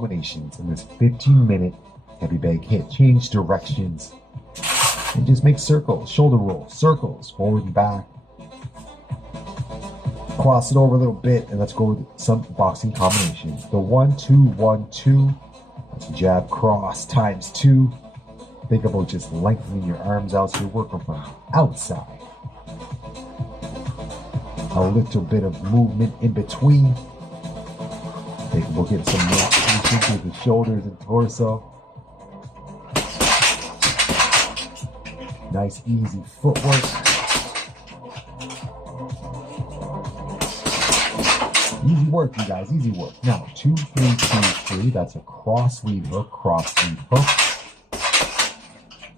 combinations in this 15-minute heavy bag hit. Change directions and just make circles, shoulder rolls, circles, forward and back. Cross it over a little bit, and let's go with some boxing combinations. The 1-2, 1-2. That's a jab cross times 2. Think about just lengthening your arms out so you're working from outside. A little bit of movement in between. Think about getting some rotation through the shoulders and torso. Nice, easy footwork. Easy work, you guys, easy work. Now, 2, 3, 2, 3. That's a cross lead hook, cross lead hook.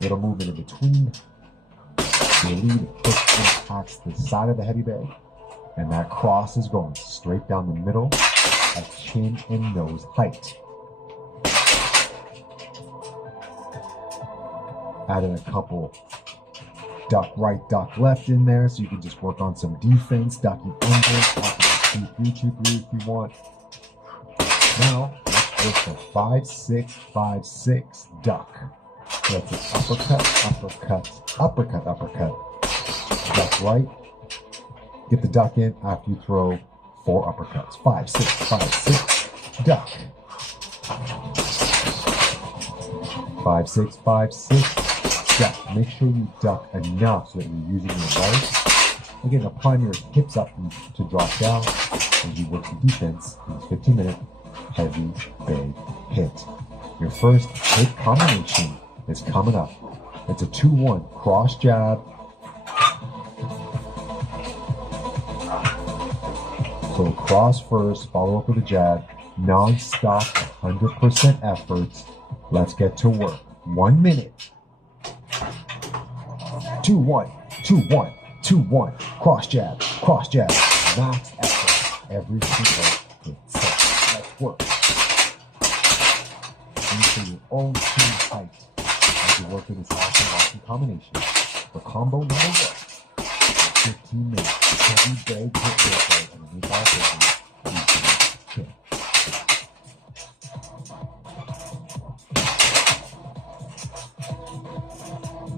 Little movement in between. The lead hook impacts the side of the heavy bag, and that cross is going straight down the middle at chin and nose height. Adding a couple duck right, duck left in there, so you can just work on some defense, ducking under. 2, 3, 2, 3 if you want. Now, let's work for 5, 6, 5, 6, duck. So that's an uppercut, uppercut, uppercut, uppercut. Duck right. Get the duck in after you throw 4 uppercuts. 5, 6, 5, 6, duck. 5, 6, 5, 6, duck. Make sure you duck enough so that you're using your legs. Again, applying your hips up to drop down as you work the defense in this 15-minute heavy bag hit. Your first hit combination is coming up. It's a 2-1 cross jab. So cross first, follow up with a jab, non-stop, 100% effort. Let's get to work. 1 minute. 2-1, 2-1. 2-1, cross jab, max effort, every single hit. So let's work. Into your own team height as you work in this awesome combination. For combo number 1, 15 minutes, heavy bag hit workout underneath our business, chin.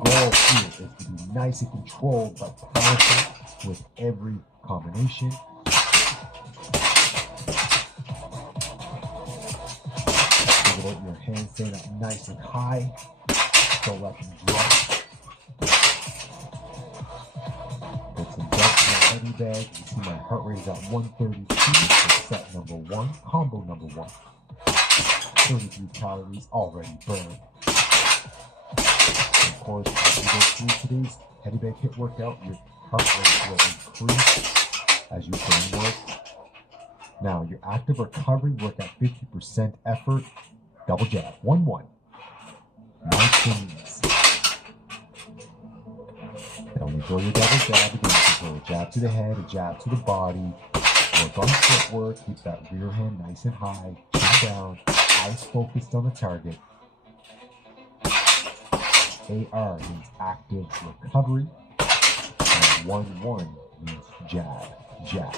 Goal here is to be nice and controlled but powerful with every combination. Think about your hands staying up nice and high. Don't let them drop. Put some depth in my heavy bag. You see my heart rate is at 132 for set number 1, combo number 1. 33 calories already burned. Of course, as you go through today's heavy bag hit workout, your heart rate will increase as you burn work. Now, your active recovery work at 50% effort, double jab, 1-1. Nice knees. Don't throw your double jab again. You can throw a jab to the head, a jab to the body. Work on footwork, keep that rear hand nice and high, chin down, eyes focused on the target. AR means active recovery, and 1-1 means jab, jab.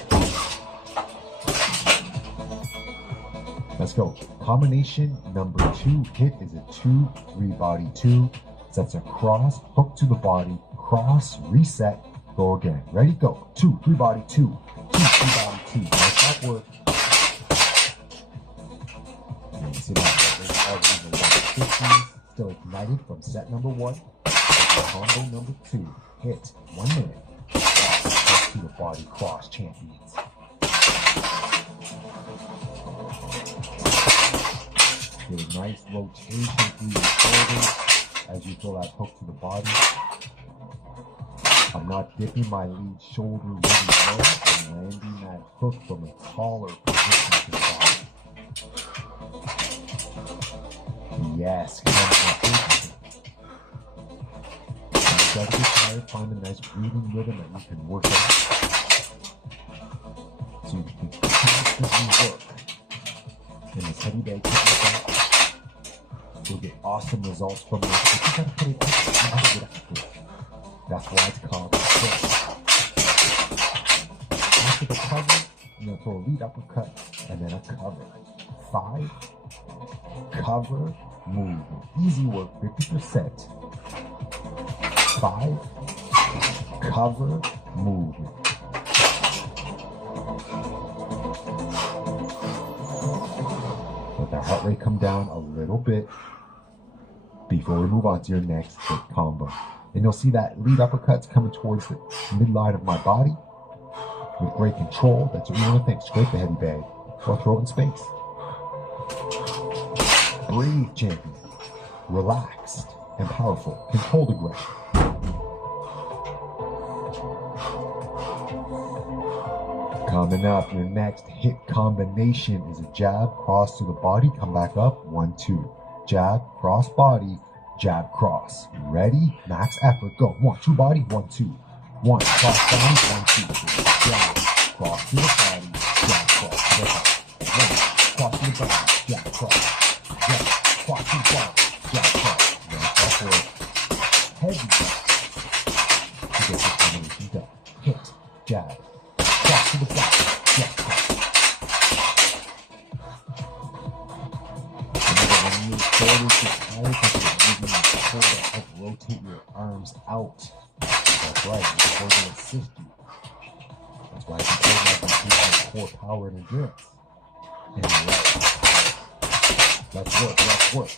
Let's go. Combination number 2 hit is a 2-3 body 2. That's a cross, hook to the body, cross, reset, go again. Ready, go. 2-3 body 2, 2-3 body 2. Nice that work. And you see that already in the 150s. Still ignited from set number 1. Combo number 2. Hit 1 minute. Cross to the body cross champions. Get a nice rotation through your shoulders as you feel that hook to the body. I'm not dipping my lead shoulder really low. I'm landing that hook from a taller position to the body. Yes, come on. You gotta get tired, find a nice breathing rhythm that you can work out. So you can constantly work in this heavy bag workout. You'll get awesome results from this. But you gotta put it up. You gotta get after it. That's why it's called a sprint. After the cover, you're gonna throw a lead uppercut and then a cover. 5, cover, move. Easy work, 50%. 5, cover, move. Let that heart rate come down a little bit before we move on to your next hit combo. And you'll see that lead uppercut's coming towards the midline of my body with great control. That's what you want to think. Scrape the heavy bag or throw it in space. Breathe, champion. Relaxed and powerful. Controlled aggression. Coming up, your next hit combination is a jab, cross to the body, come back up, 1, 2. Jab, cross body, jab, cross. Ready? Max effort, go. 1, 2 body, 1, 2. 1, cross body, 1, 2. Jab, cross to the body, jab, cross to the body. 1, cross to the body, jab, cross. Jab, cross to the body, jab, cross. Then upward, heavy jab to get this combination done. Hit, jab, cross to the body, jab, cross. Rotate your arms out. That's right, this will assist you. That's why I control my core power and endurance. And let's work.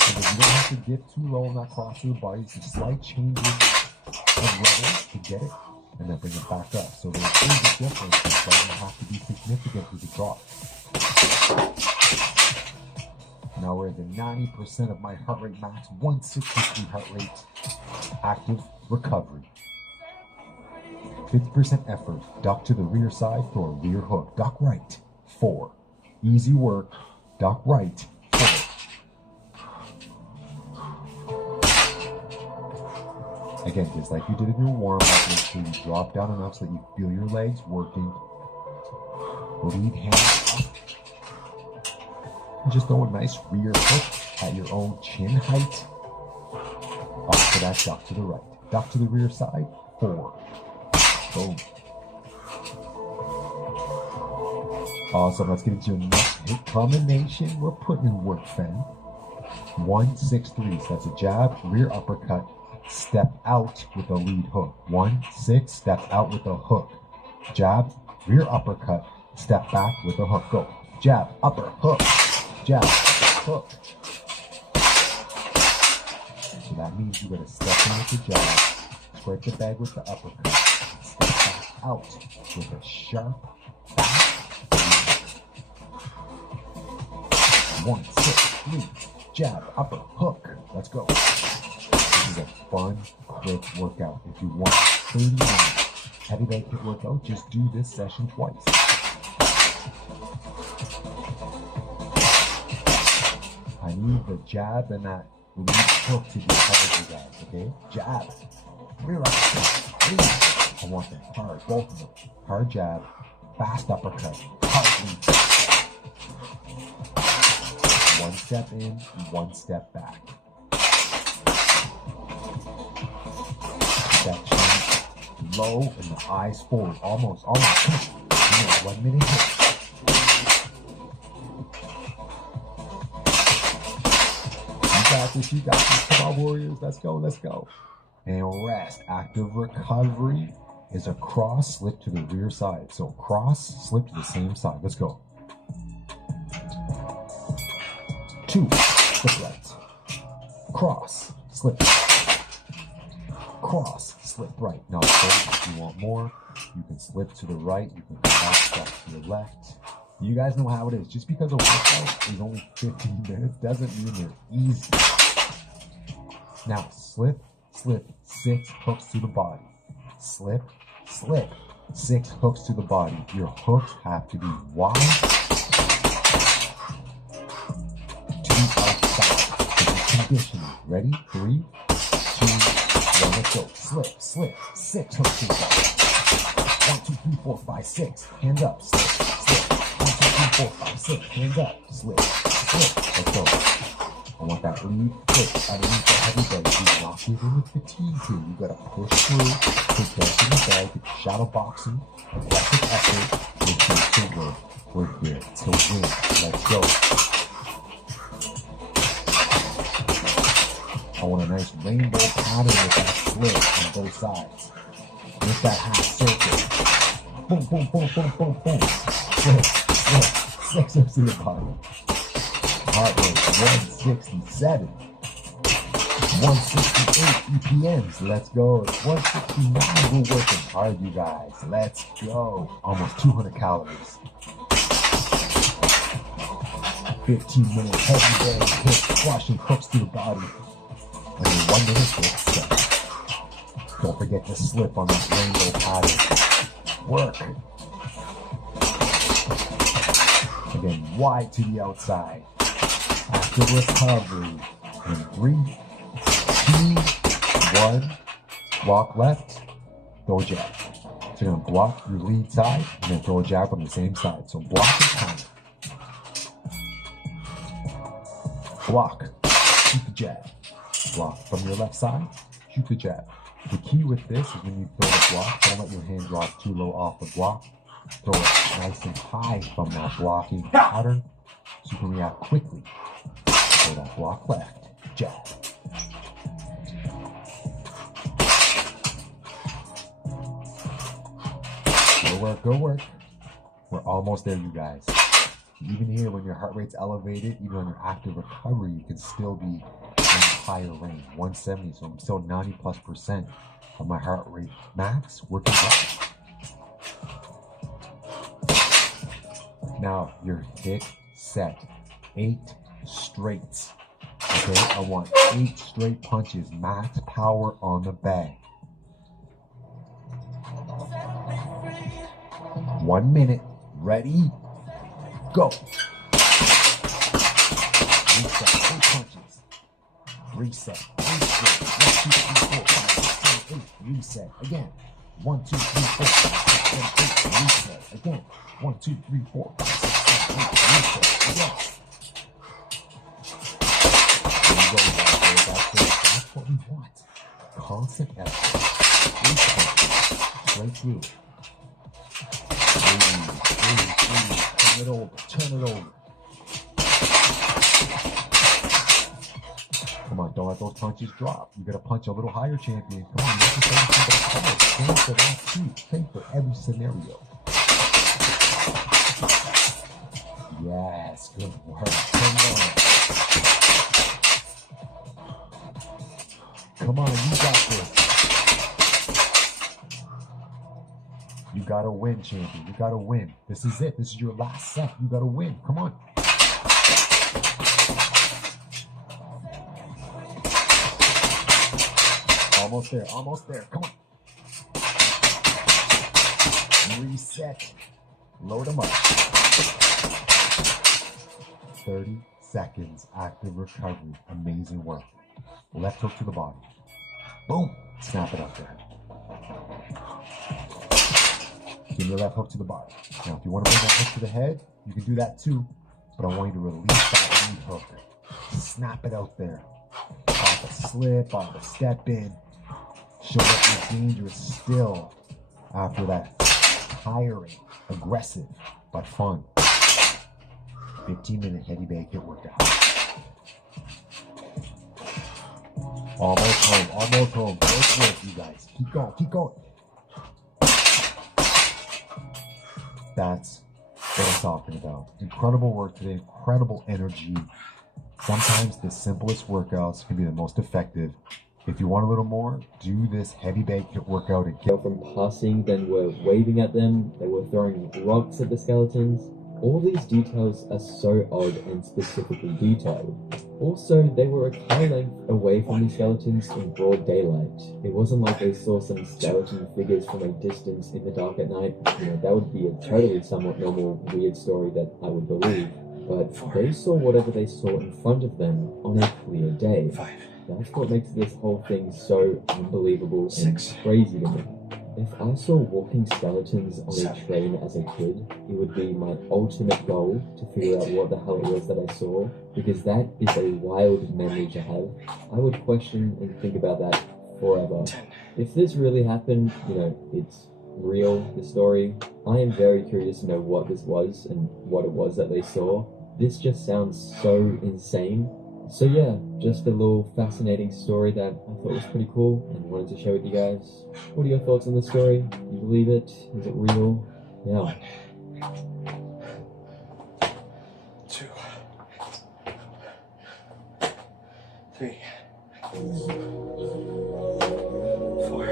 So you don't have to dip too low on that cross to the body. Some slight changes of level to get it, and then bring it back up. So there is a difference. It doesn't have to be significant with the drop. Now we're at the 90% of my heart rate max, 163 heart rate, active recovery. 50% effort, duck to the rear side for a rear hook, duck right, 4. Easy work, duck right, 4. Again, just like you did in your warm-up, make sure you drop down enough so that you feel your legs working. Lead hand up. And just throw a nice rear hook at your own chin height. Off to that duck to the right. Duck to the rear side. 4. Boom. Awesome. Let's get into your next hit combination. We're putting in work, fam. 1, 6, 3. So that's a jab, rear uppercut, step out with a lead hook. 1, 6, step out with a hook. Jab, rear uppercut, step back with a hook. Go. Jab, upper, hook. Jab, hook. So that means you're going to step in with the jab, scrape the bag with the uppercut, step back out with a sharp back. 1, 6, 3. Jab, upper, hook. Let's go. This is a fun, quick workout. If you want 30 minutes heavy bag hit workout, just do this session twice. I need the jab and that lead hook to be part of the jab, okay? Jab, rear uppercut, I want them hard, both of them. Hard jab, fast uppercut, hard lead. 1 step in, 1 step back. That chin low and the eyes forward, almost. 1 minute hit. You got this. Come on, warriors. Let's go. And rest. Active recovery is a cross slip to the rear side. So cross, slip to the same side. Let's go. 2, slip right. Cross, slip. Cross, slip right. Now, if you want more, you can slip to the right. You can come back, step to the left. You guys know how it is. Just because a workout is only 15 minutes doesn't mean they're easy. Now, slip, 6 hooks to the body. Slip, 6 hooks to the body. Your hooks have to be wide to outside. Conditioning. Ready? 3, 2, 1, let's go. Slip, 6 hooks to the body. 1, 2, 3, 4, 5, 6. Hands up, slip. 1, 2, 3, 4, 5, 6. Hands up, slip. Let's go. 1, want that lead push underneath the heavy bag. Do not give in with fatigue here. You gotta push through, take care in the bag, get shadow boxing, aggressive effort. We're here to win. We're here to win. Let's go. I want a nice rainbow pattern with that split on both sides. With that half circle. Boom, boom, boom, boom, boom, boom. Six ups to the bottom. Heart rate 167. 168 BPMs. Let's go. 169. We're working hard, you guys. Let's go. Almost 200 calories. 15 minutes heavy bag hit, crushing hooks to the body. And in 1 minute, set. Don't forget to slip on that rainbow pattern. Work. Again, wide to the outside. After recovery. In 3, 2, 1. Block left, throw a jab. So you're going to block your lead side and then throw a jab on the same side. So block and counter. Block, shoot the jab. Block from your left side, shoot the jab. The key with this is when you throw the block, don't let your hand drop too low off the block. Throw it nice and high from that blocking pattern so you can react quickly. Throw that block left, jab. Go work, go work. We're almost there, you guys. Even here, when your heart rate's elevated, even on your active recovery, you can still be in a higher range, 170. So I'm still 90+% of my heart rate max working hard. Now you're hit set 8 straights. Okay, I want 8 straight punches, max power on the bag. 1 minute, ready, go. Reset, 8 punches. Reset, 8 straight. 1, 2, 3, 4, 5, 6, 7, 8. Reset again. 1, 2, 3, 4, 5, 6, 7, 8. Reset again. 1, 2, 3, 4, 5, 6, 7, 8. Reset again. There you go, guys. That's what we want. Constant effort. 8 punches. Straight through. Turn it over, turn it over. Come on, don't let those punches drop. You gotta punch a little higher, champion. Come on, you have to say something. Same for that too. Same for every scenario. Yes, good work. Come on, you got this. You gotta win, champion. You gotta win. This is it. This is your last set. You gotta win. Come on. Almost there. Almost there. Come on. Reset. Load them up. 30 seconds active recovery. Amazing work. Left hook to the body. Boom. Snap it up there. Give me a left hook to the body. Now, if you want to bring that hook to the head, you can do that too. But I want you to release that lead hook. Snap it out there. Off a slip, off a step in. Show that you're dangerous still after that tiring, aggressive, but fun 15-minute heavy bag hit workout. Almost home, almost home. Great work, you guys. Keep going, keep going. That's what I'm talking about. Incredible work today, incredible energy. Sometimes the simplest workouts can be the most effective. If you want a little more, do this heavy bag hit workout and They were from passing, then were waving at them, they were throwing rocks at the skeletons. All these details are so odd and specifically detailed. Also, they were a car length away from the skeletons in broad daylight. It wasn't like they saw some skeleton figures from a distance in the dark at night. You know, that would be a totally somewhat normal, weird story that I would believe. But they saw whatever they saw in front of them on a clear day. That's what makes this whole thing so unbelievable and crazy to me. If I saw walking skeletons on a train as a kid, it would be my ultimate goal to figure out what the hell it was that I saw, because that is a wild memory to have. I would question and think about that forever. If this really happened, it's real, the story, I am very curious to know what this was and what it was that they saw. This just sounds so insane. So yeah, just a little fascinating story that I thought was pretty cool and wanted to share with you guys. What are your thoughts on the story? Do you believe it? Is it real? Yeah. 2, 3, 4,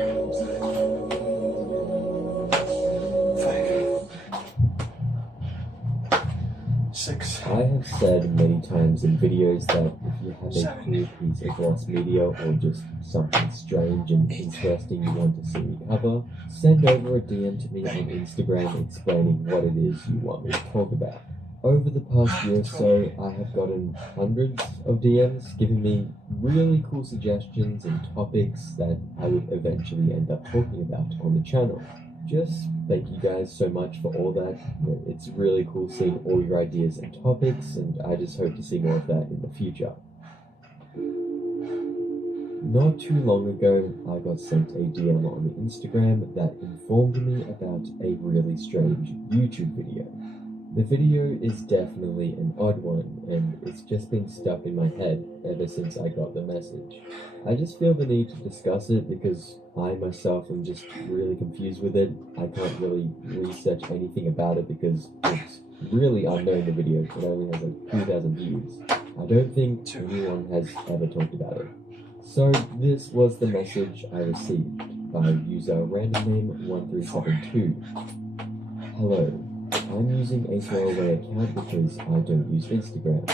5, 6. I have said many times in videos that if you have a 7. cool piece of lost media or just something strange and interesting you want to see me cover, send over a DM to me on Instagram explaining what it is you want me to talk about. Over the past year or so, I have gotten hundreds of DMs giving me really cool suggestions and topics that I would eventually end up talking about on the channel. Just thank you guys so much for all that. It's really cool seeing all your ideas and topics, and I just hope to see more of that in the future. Not too long ago, I got sent a DM on Instagram that informed me about a really strange YouTube video. The video is definitely an odd one, and it's just been stuck in my head ever since I got the message. I just feel the need to discuss it because I myself am just really confused with it. I can't really research anything about it because it's really unknown, the video. It only has like 2,000 views. I don't think anyone has ever talked about it. So this was the message I received by user random name 1372. Hello. I'm using a throwaway account because I don't use Instagram.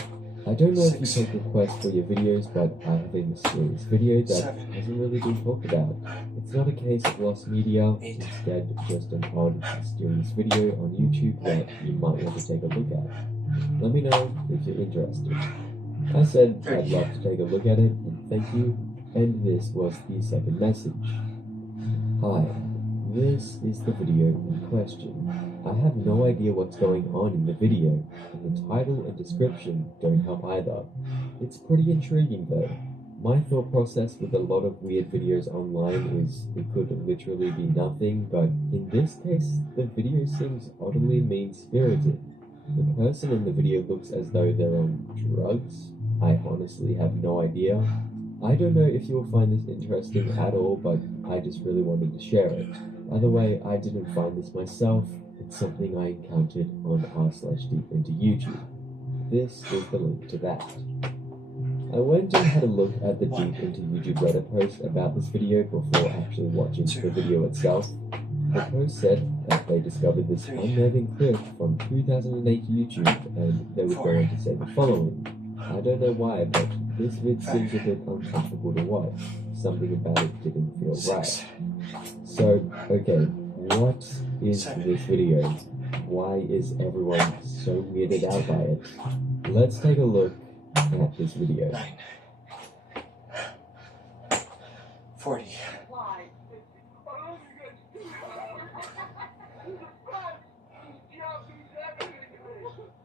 I don't know if you take requests for your videos, but I have a mysterious video that hasn't really been talked about. It's not a case of lost media, instead just an odd, mysterious video on YouTube that you might want to take a look at. Let me know if you're interested. I said I'd love to take a look at it, and thank you, and this was the second message. Hi, this is the video in question. I have no idea what's going on in the video, and the title and description don't help either. It's pretty intriguing though. My thought process with a lot of weird videos online is it could literally be nothing, but in this case, the video seems oddly mean-spirited. The person in the video looks as though they're on drugs. I honestly have no idea. I don't know if you'll find this interesting at all, but I just really wanted to share it. By the way, I didn't find this myself. It's something I encountered on r/deep into YouTube. This is the link to that. I went and had a look at the Deep into YouTube Reddit post about this video before actually watching the video itself. The post said that they discovered this unnerving clip from 2008 YouTube, and they would go on to say the following. I don't know why, but this vid seems a bit uncomfortable to watch. Something about it didn't feel right. So, okay, what is this video? Why is everyone so weirded out by it? Let's take a look at this video. 9, 40.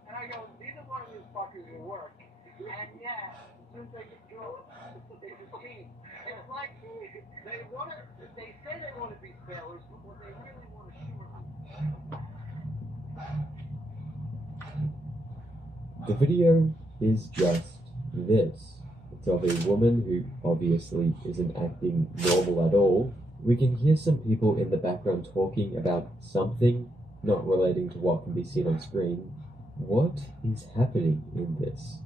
And I go, neither one of these fuckers will work. And yeah, as soon as they get drunk, they just cheat. It's like they say they want to be sailors, but what they really want to shoot. The video is just this. It's of a woman who obviously isn't acting normal at all. We can hear some people in the background talking about something not relating to what can be seen on screen. What is happening in this?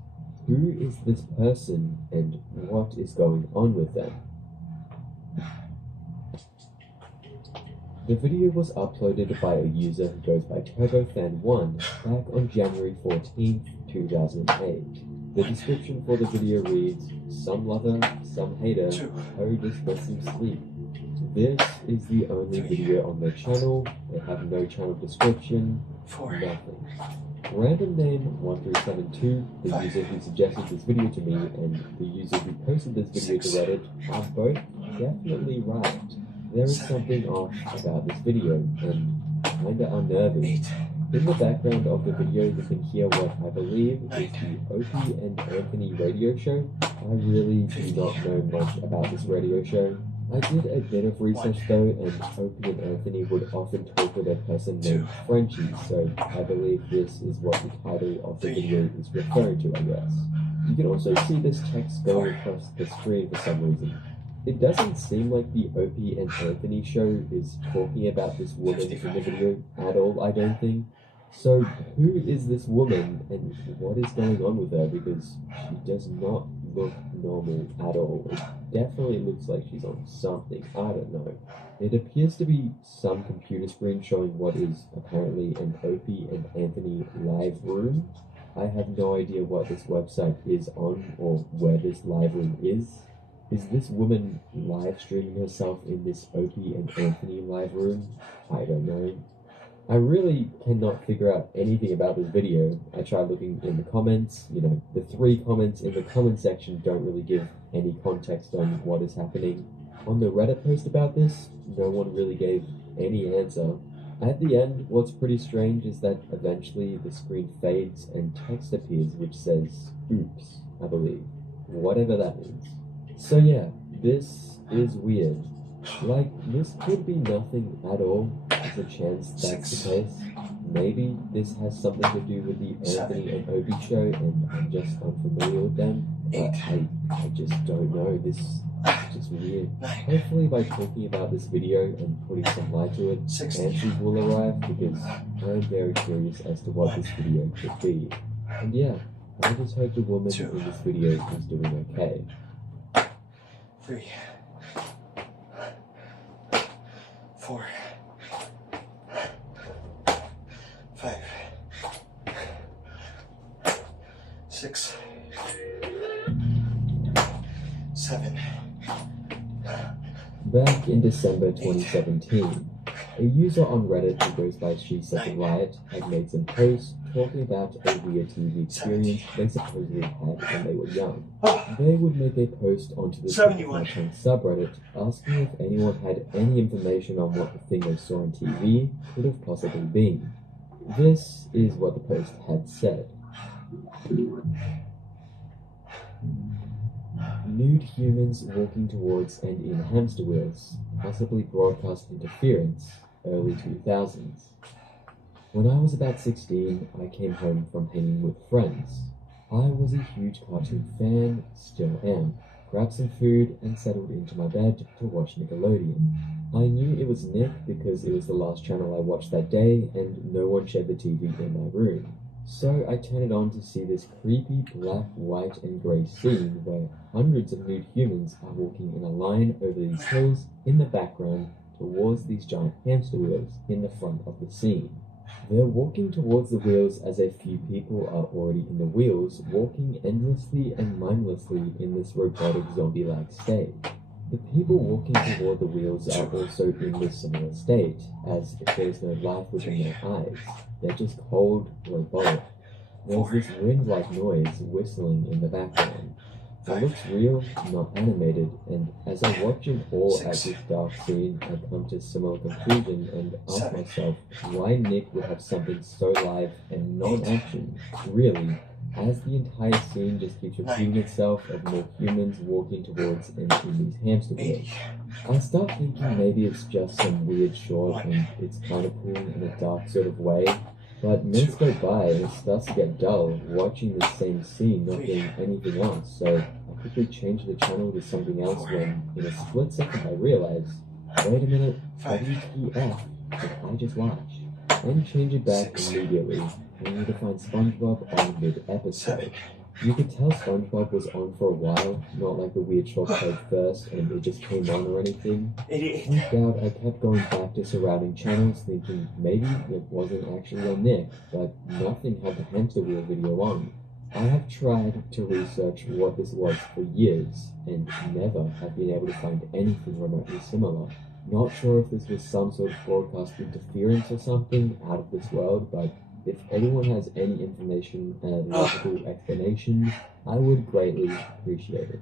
Who is this person and what is going on with them? The video was uploaded by a user who goes by TurboFan1 back on January 14th, 2008. The description for the video reads, "Some lover, some hater, oh just let them sleep." This is the only video on their channel. They have no channel description, nothing. Random name 1372, the user who suggested this video to me, and the user who posted this video to Reddit are both definitely right. there is something off about this video and kinda unnerving. 8. In the background of the video, you can hear what I believe is the Opie and Anthony radio show. I really do not know much about this radio show. I did a bit of research though, and Opie and Anthony would often talk with a person named Frenchie, so I believe this is what the title of the video is referring to, I guess. You can also see this text going across the screen for some reason. It doesn't seem like the Opie and Anthony show is talking about this woman in the video at all, I don't think. So who is this woman and what is going on with her, because she does not look normal at all. It definitely looks like she's on something, I don't know. It appears to be some computer screen showing what is apparently an Opie and Anthony live room. I have no idea what this website is on or where this live room is. Is this woman live streaming herself in this Opie and Anthony live room? I don't know. I really cannot figure out anything about this video. I tried looking in the comments, the 3 comments in the comment section don't really give any context on what is happening. On the Reddit post about this, no one really gave any answer. At the end, what's pretty strange is that eventually the screen fades and text appears which says, oops, I believe. Whatever that means. So yeah, this is weird. Like, this could be nothing at all. There's a chance that's the case. Maybe this has something to do with the Anthony and Opie show and I'm just unfamiliar with them. But I just don't know. This is just weird. Hopefully by talking about this video and putting some light to it, answers will arrive because I'm very curious as to what this video could be. And yeah, I just hope the woman in this video is doing okay. 3. 4. 5. 6. 7. Back in December 2017, a user on Reddit who goes by She Said the Riot had made some posts talking about a weird TV experience they supposedly had when they were young. They would make a post onto the 71. subreddit asking if anyone had any information on what the thing they saw on TV could have possibly been. This is what the post had said. Nude humans walking towards and in hamster wheels, possibly broadcast interference, early 2000s. When I was about 16, I came home from hanging with friends. I was a huge cartoon fan, still am. Grabbed some food and settled into my bed to watch Nickelodeon. I knew it was Nick because it was the last channel I watched that day and no one shared the TV in my room. So I turned it on to see this creepy black, white and grey scene where hundreds of nude humans are walking in a line over these hills in the background towards these giant hamster wheels in the front of the scene. They're walking towards the wheels as a few people are already in the wheels, walking endlessly and mindlessly in this robotic zombie-like state. The people walking toward the wheels are also in this similar state, as if there's no life within their eyes. They're just cold, robotic. There's this wind-like noise whistling in the background. It looks real, not animated, and as I watch in awe at this dark scene, I come to a similar conclusion and ask myself why Nick would have something so live and non-action. Really, as the entire scene just keeps repeating itself of more humans walking towards and in these hamster wheels. I start thinking maybe it's just some weird short and it's kind of cool in a dark sort of way. But minutes go by and it starts to get dull watching the same scene, not doing anything else, so I quickly change the channel to something else when, in a split second, I realize, wait a minute, WTF did I just watch? And change it back immediately, only to find SpongeBob on mid-episode. You could tell SpongeBob was on for a while, not like the weird short played first and it just came on or anything. Freaked out, I kept going back to surrounding channels thinking maybe it wasn't actually on Nick, but nothing had the hamster wheel video on. I have tried to research what this was for years and never have been able to find anything remotely similar. Not sure if this was some sort of broadcast interference or something out of this world, but if anyone has any information and a logical explanation, I would greatly appreciate it.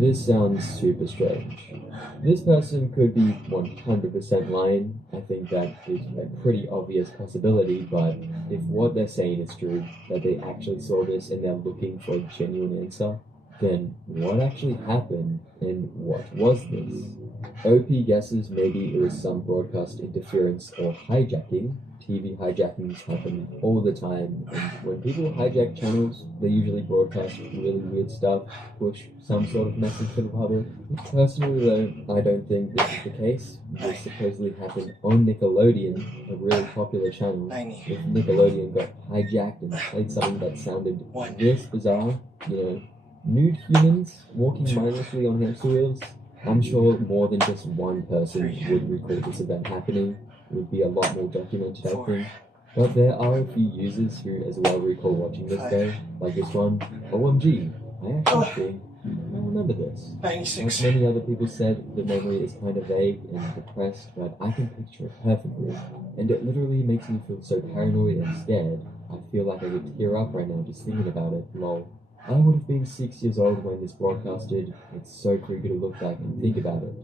This sounds super strange. This person could be 100% lying. I think that is a pretty obvious possibility, but if what they're saying is true, that they actually saw this and they're looking for a genuine answer, then what actually happened and what was this? OP guesses maybe it was some broadcast interference or hijacking. TV hijackings happen all the time, and when people hijack channels, they usually broadcast really weird stuff, push some sort of message to the public. Personally, though, I don't think this is the case. This supposedly happened on Nickelodeon, a really popular channel. 90. If Nickelodeon got hijacked and played something that sounded this bizarre, nude humans walking mindlessly on hamster wheels, I'm sure more than just one person would record this event happening. It would be a lot more documented, I think. But there are a few users who as well recall watching this day, like this one. OMG, I actually think I remember this. 96. Like many other people said, the memory is kind of vague and depressed, but I can picture it perfectly. And it literally makes me feel so paranoid and scared. I feel like I could tear up right now just thinking about it, lol. I would have been 6 years old when this broadcasted. It's so creepy to look back and think about it.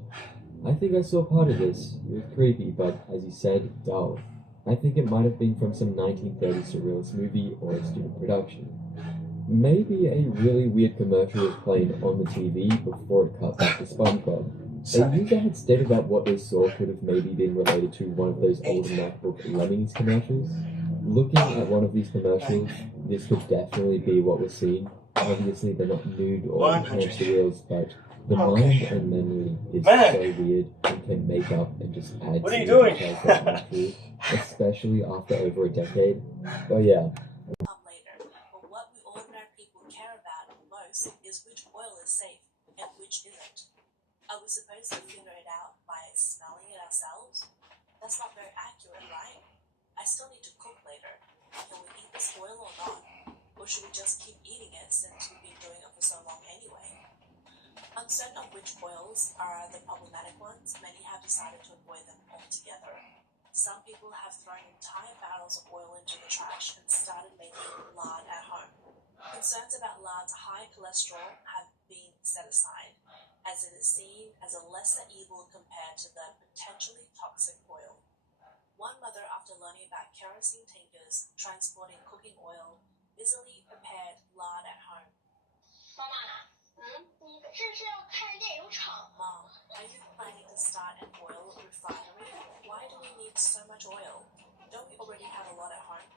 I think I saw part of this. It was creepy, but as you said, dull. I think it might have been from some 1930s surrealist movie or a student production. Maybe a really weird commercial was playing on the TV before it cut back to SpongeBob. A user had stated that what they saw could have maybe been related to one of those old MacBook Lemmings commercials. Looking at one of these commercials, this could definitely be what we're seeing. Obviously, they're not nude or hamster wheels, but the mind and memory is so weird and can make up and just add What are to you the doing? details that aren't true, especially after over a decade. But yeah. Later, but what we ordinary people care about most is which oil is safe and which isn't. Are we supposed to figure it out by smelling it ourselves? That's not very accurate, right? I still need to cook later. Can we eat this oil or not? Or should we just keep eating it since we've been doing it for so long anyway? Uncertain of which oils are the problematic ones, many have decided to avoid them altogether. Some people have thrown entire barrels of oil into the trash and started making lard at home. Concerns about lard's high cholesterol have been set aside, as it is seen as a lesser evil compared to the potentially toxic oil. One mother, after learning about kerosene tankers transporting cooking oil, busily prepared lard at home. 妈妈，你这是要开炼油厂？ Mom, are you planning to start an oil refinery? Why do we need so much oil? Don't we already have a lot at home?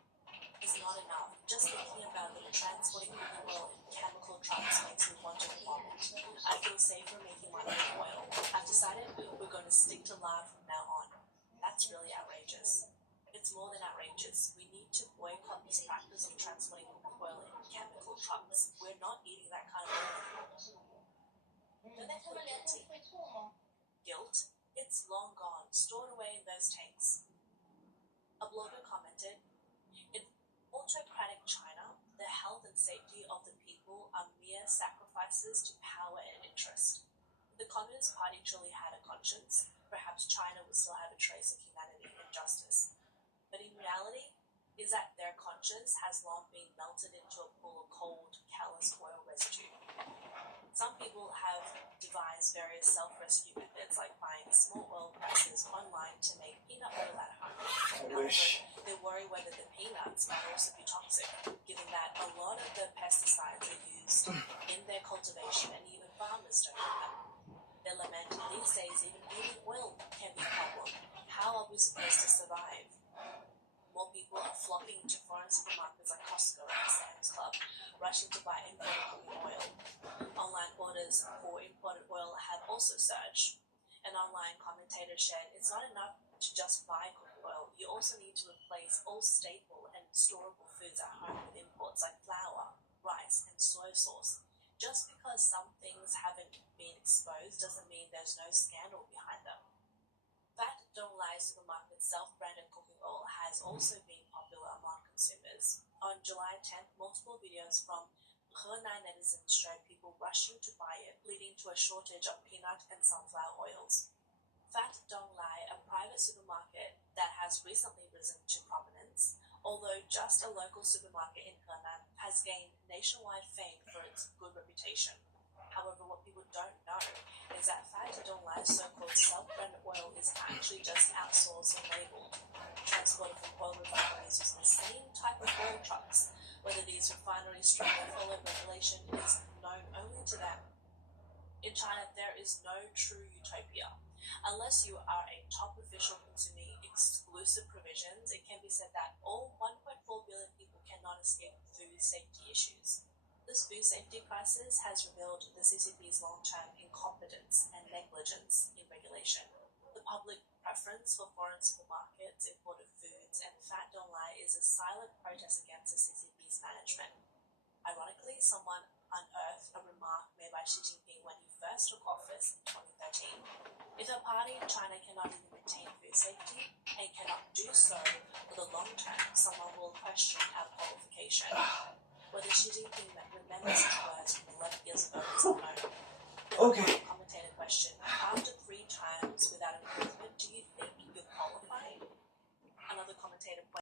It's not enough. Just thinking about the transporting cooking oil in chemical trucks makes me want to vomit. I feel safer making my own oil. I've decided we're going to stick to lard from now on. That's really outrageous. It's more than outrageous. We need to boycott this practice of transporting oil in chemical trucks. We're not eating that kind of oil anymore. Don't they feel guilty? Guilt? It's long gone, stored away in those tanks. A blogger commented, in autocratic China, the health and safety of the people are mere sacrifices to power and interest. If the Communist Party truly had a conscience, perhaps China would still have a trace of humanity and justice. But in reality, is that their conscience has long been melted into a pool of cold, callous oil residue. Some people have devised various self-rescue methods like buying small oil presses online to make peanut oil at home. However, they worry whether the peanuts might also be toxic, given that a lot of the pesticides are used in their cultivation and even farmers don't know them. They lament these days even eating oil can be a problem. How are we supposed to survive? More people are flocking to foreign supermarkets like Costco and Sam's Club, rushing to buy imported cooking oil. Online orders for imported oil have also surged. An online commentator shared, it's not enough to just buy cooking oil, you also need to replace all staple and storable foods at home with imports like flour, rice, and soy sauce. Just because some things haven't been exposed doesn't mean there's no scandal behind them. Fat Don't Lie Supermarket's self-branded cooking oil has also been popular among consumers. On July 10th, multiple videos from Henan netizens showed people rushing to buy it, leading to a shortage of peanut and sunflower oils. Fat Don't Lie, a private supermarket that has recently risen to prominence, Although just a local supermarket in Henan has gained nationwide fame for its good reputation. However, what people don't know is that Fat Donglai's so-called self-branded oil is actually just outsourced and labeled, transported from oil refineries using the same type of oil trucks. Whether these refineries strictly follow regulation is known only to them. In China, there is no true utopia. Unless you are a top official consuming exclusive provisions, it can be said that all 1.4 billion people cannot escape food safety issues. This food safety crisis has revealed the CCP's long-term incompetence and negligence in regulation. The public preference for foreign supermarkets, imported foods, and Fat Donglai is a silent protest against the CCP's management. Ironically, someone unearthed a remark made by Xi Jinping when he first took office in 2013. If a party in China cannot even maintain food safety and cannot do so for the long term, someone will question our qualification. Whether Xi Jinping remembers his words from 11 years ago is unknown. Okay. Commentator question: after 3 times without improvement, do you think you're qualified? Another commentator